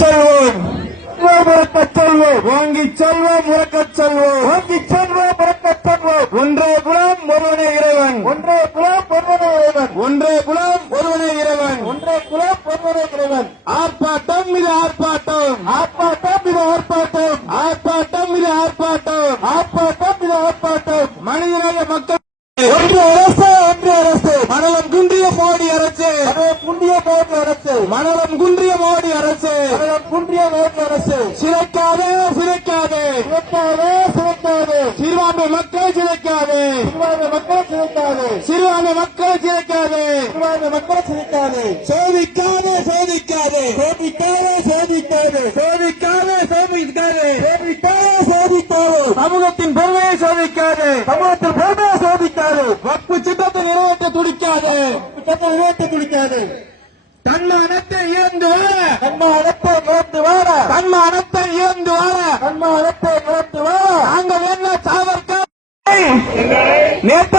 செல்வோம் வாங்கிச் செல்வோம் உறக்கச் செல்வோம் வாங்கிச் செல்வோம் உறக்கச் செல்வோம் ஒன்றே குலம் ஒருவனே இறைவன் ஒன்றே குலம் ஒருவனே இறைவன் ஒன்றே குலம் ஒருவனே இறைவன் ஒன்றே குலம் ஒருவனே இறைவன் ஆர்ப்பாட்டம் இது ஆர்ப்பாட்டம் ஆர்ப்பாட்டம் இது ஆர்ப்பாட்டம் ஆர்ப்பாட்டம் இது ஆர்ப்பாட்டம் ஆர்ப்பாட்டம் இது ஆர்ப்பாட்டம் மனிதநேய மக்கள் ஒன்று அரசு ஒன்று அரசு மணலம் குன்றிய மோடி அரசு குன்றிய மோடி அரசு மணலம் குன்றிய மோடி அரசு மணலம் குன்றிய மோடி அரசு சிறைக்காதே சிறைக்காதே சிறைக்காதே சிறைக்காதே சிறுபான்மை மக்கள் சிறைக்காதே சிறுபான்மை மக்கள் சிறைக்காதே சிறுபான்மை மக்கள் சிறைக்காதே சிறுபான்மை மக்கள் சிறைக்காதே சோதிக்காதே சோதிக்காதே சோதிக்காதே சோதிக்காதே சோதிக்காதே சோதிக்காதே சோதிக்காதே சோதிக்காதே சமூகத்தின் பெருமையை சோதிக்காதே சமூகத்தின் பெருமையை சோதிக்காதே வக்பு சட்டத்தை நிறைவேற்ற துடிக்காது சட்டத்தை நிறைவேற்ற துடிக்காது தன்மானத்தை இழந்து வாழ தன்மானத்தை இழந்து வாழ தன்மானத்தை இழந்து வாழ தன்மானத்தை இழந்து வாழ நாங்கள் என்ன சாவர்கர் நேற்று